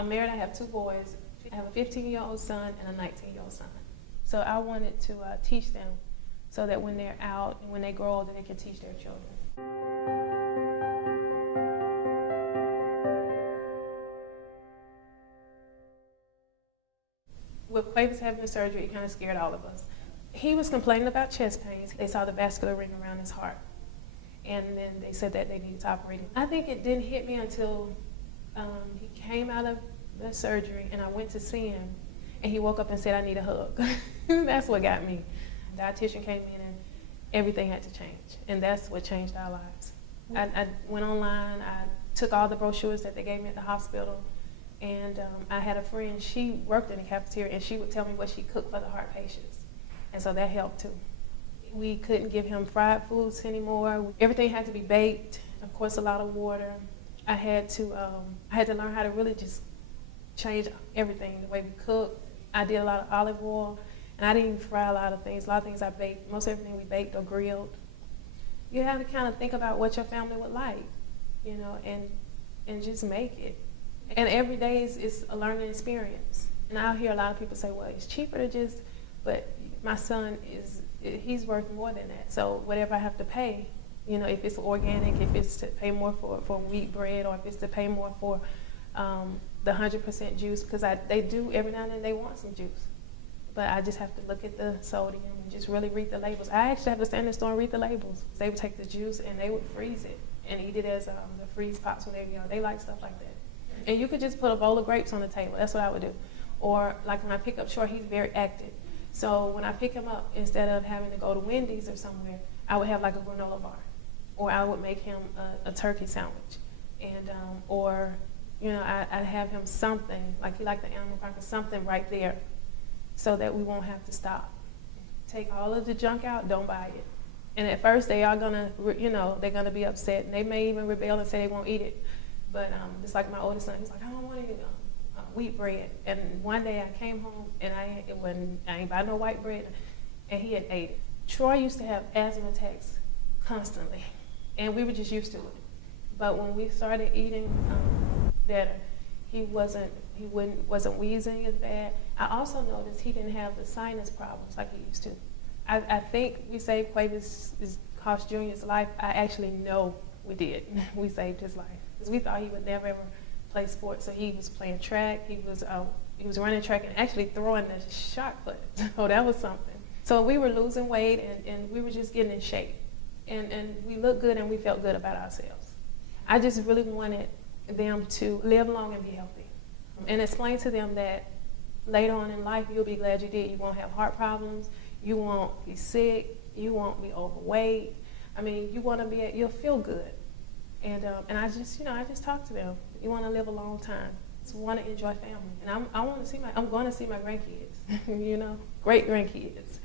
I'm married, I have 2 boys. I have a 15-year-old son and a 19-year-old son. So I wanted to teach them so that when they're out and when they grow older, they can teach their children. With Quavis having the surgery, it kind of scared all of us. He was complaining about chest pains. They saw the vascular ring around his heart. And then they said that they needed to operate him. I think it didn't hit me until he came out of the surgery and I went to see him. And he woke up and said, I need a hug. That's what got me. The dietitian came in and everything had to change. And that's what changed our lives. I went online, I took all the brochures that they gave me at the hospital. And I had a friend, she worked in the cafeteria, and she would tell me what she cooked for the heart patients. And so that helped too. We couldn't give him fried foods anymore. Everything had to be baked, of course a lot of water. I had to learn how to really just change everything, the way we cook. I did a lot of olive oil, and I didn't even fry a lot of things. A lot of things I baked, most everything we baked or grilled. You have to kind of think about what your family would like, you know, and just make it. And every day is a learning experience. And I hear a lot of people say, well, it's cheaper to just, but my son he's worth more than that. So whatever I have to pay, you know, if it's organic, if it's to pay more for wheat bread, or if it's to pay more for the 100% juice, because they do every now and then they want some juice. But I just have to look at the sodium and just really read the labels. I actually have to stand in the store and read the labels. They would take the juice and they would freeze it and eat it as the freeze pops when they like stuff like that. And you could just put a bowl of grapes on the table. That's what I would do. Or like when I pick up Short, he's very active. So when I pick him up, instead of having to go to Wendy's or somewhere, I would have like a granola bar. Or I would make him a turkey sandwich. And, or, you know, I'd have him something, like he liked the animal crackers, something right there so that we won't have to stop. Take all of the junk out, don't buy it. And at first they are gonna, you know, they're gonna be upset. And they may even rebel and say they won't eat it. But it's like my oldest son, he's like, I don't want to eat wheat bread. And one day I came home and I ain't buy no white bread, and he had ate it. Troy used to have asthma attacks constantly, and we were just used to it. But when we started eating better, he wasn't wheezing as bad. I also noticed he didn't have the sinus problems like he used to. I think we saved Quavis cost Junior's life. I actually know we did. We saved his life. Because we thought he would never ever play sports. So he was playing track, he was running track and actually throwing the shot put. So that was something. So we were losing weight and we were just getting in shape. And we looked good and we felt good about ourselves. I just really wanted them to live long and be healthy. And explain to them that later on in life you'll be glad you did. You won't have heart problems, you won't be sick, you won't be overweight. I mean, you'll feel good. And I just talk to them. You want to live a long time. Just want to enjoy family. And I'm going to see my grandkids, you know, great grandkids.